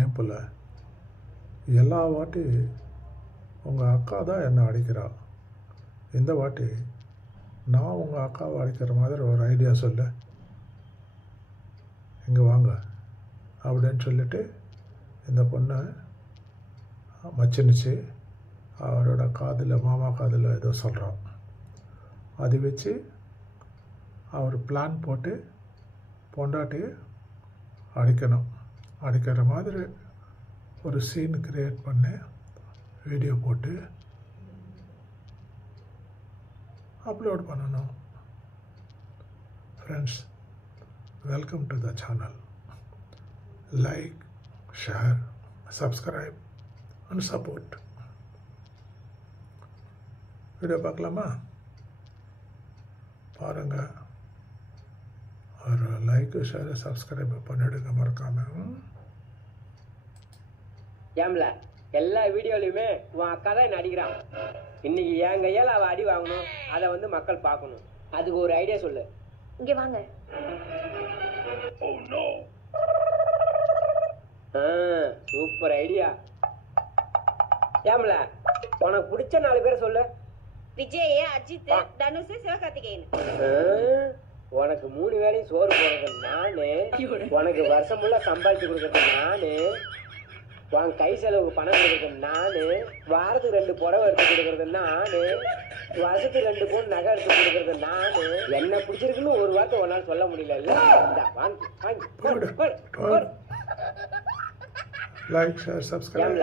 ஏன் பிள்ளை எல்லா வாட்டி உங்கள் அக்கா தான் என்னை அடிக்கிறா. இந்த வாட்டி நான் உங்கள் அக்காவை அடிக்கிற மாதிரி ஒரு ஐடியா சொல்ல. இங்கே வாங்க அப்படின்னு சொல்லிட்டு இந்த பொண்ணை மச்சினுச்சு. அவரோட காதில் மாமா காதில் ஏதோ சொல்கிறான் அது வச்சு அவர் பிளான் போட்டு பொண்டாட்டியை அடிக்கணும். அடிக்கிற மாதிரி ஒரு சீன் கிரியேட் பண்ணி வீடியோ போட்டு அப்லோட் பண்ணணும். Friends welcome to the channel like share subscribe and support video பார்க்கலாமா? பாருங்கள் ஒரு லைக் ஷேர் சப்ஸ்கிரைப் பண்ணிடுங்க மறக்காம ம்? ஏம்ல எல்லா வீடியோலையுமே உன் அக்கா தான் என்ன அடிக்கிறான். இன்னைக்கு என் கையால் அவள் அடி வாங்கணும் அதை வந்து மக்கள் பார்க்கணும். அதுக்கு ஒரு ஐடியா சொல்லு. இங்க வாங்க. சூப்பர் ஐடியா ஏம்ல உனக்கு பிடிச்ச நாலு பேரை சொல்லு. விஜய் அஜித் தனுஷ் சிவகார்த்திகேயன். உனக்கு மூணு வேளையும் சோறு போடுறது நானு உனக்கு வருஷம் ஃபுல்லா சம்பாதிச்சு கொடுக்கறது நானு உன் கை செலவுக்கு பணம் கொடுக்கறது நானு வாரத்துக்கு ரெண்டு புடவை எடுத்து கொடுக்கறது நானு வருஷத்துக்கு ரெண்டு பவுன் நகை எடுத்து கொடுக்கறது நானு. என்ன பிடிச்சிருக்குன்னு ஒரு வார்த்தை உன்னால சொல்ல முடியல. இல்ல வாங்கி வாங்கி. Like subscribe